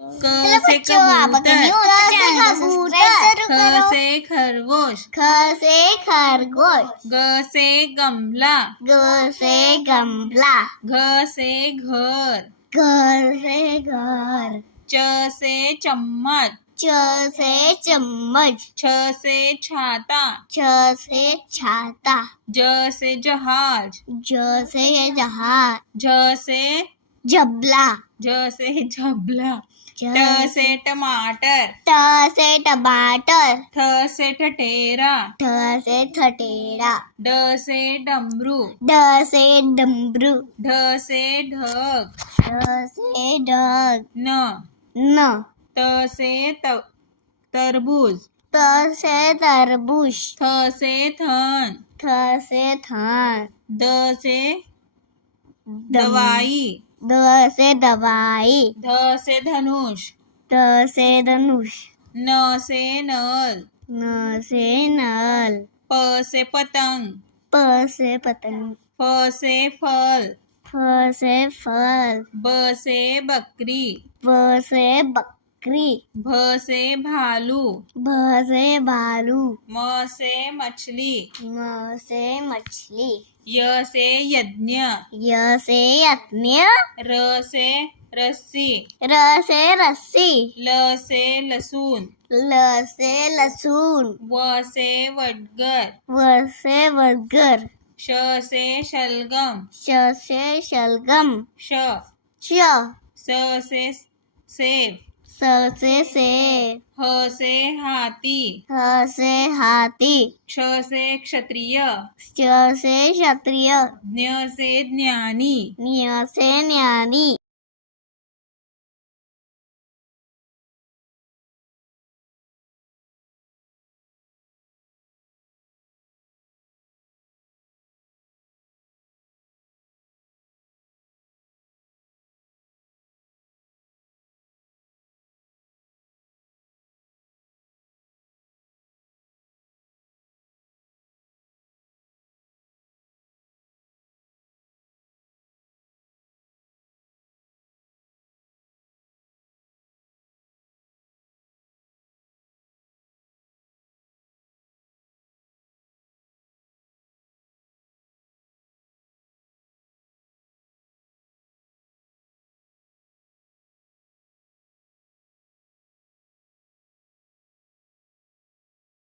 क से कबूतर, ख से खरगोश, ख से खरगोश, ग से गमला, ग से गमला, घ से घर, घ से घर, च से चम्मच, च से चम्मच, छ से छाता, छ से छाता, ज से जहाज, ज से जहाज, झ से झबला, झ से झबला, ज ट से टमाटर, ट से टमाटर, ठ से ठठेरा, ठ से ठठेरा, ड से डमरू, ड से डमरू, ढ से ढग, ढ से ढग, न न त से तरबूज, त से तरबूज, थ से थन, थ से थन, द से दवाई, द से दवाई, ध से धनुष, ध से धनुष, न से नल, न से नल, प से पतंग, प से पतंग, फ से फल, फ से फल, ब से बकरी, ब से बकरी, भ से भालू, भ से भालू, म से मछली, म से मछली, य से यज्ञ, य से यज्ञ, र से रस्सी, र से रस्सी, ल से लसूण, ल से लहसुन, व से वडगर, व से बर्गर, श से शलगम, श से शलगम, श श स से सेब, स से सेब, ह से हाथी, ह से हाथी, क्ष से क्षत्रिय, श से क्षत्रिय, ज्ञ से ज्ञानी, ज्ञ से ज्ञानी,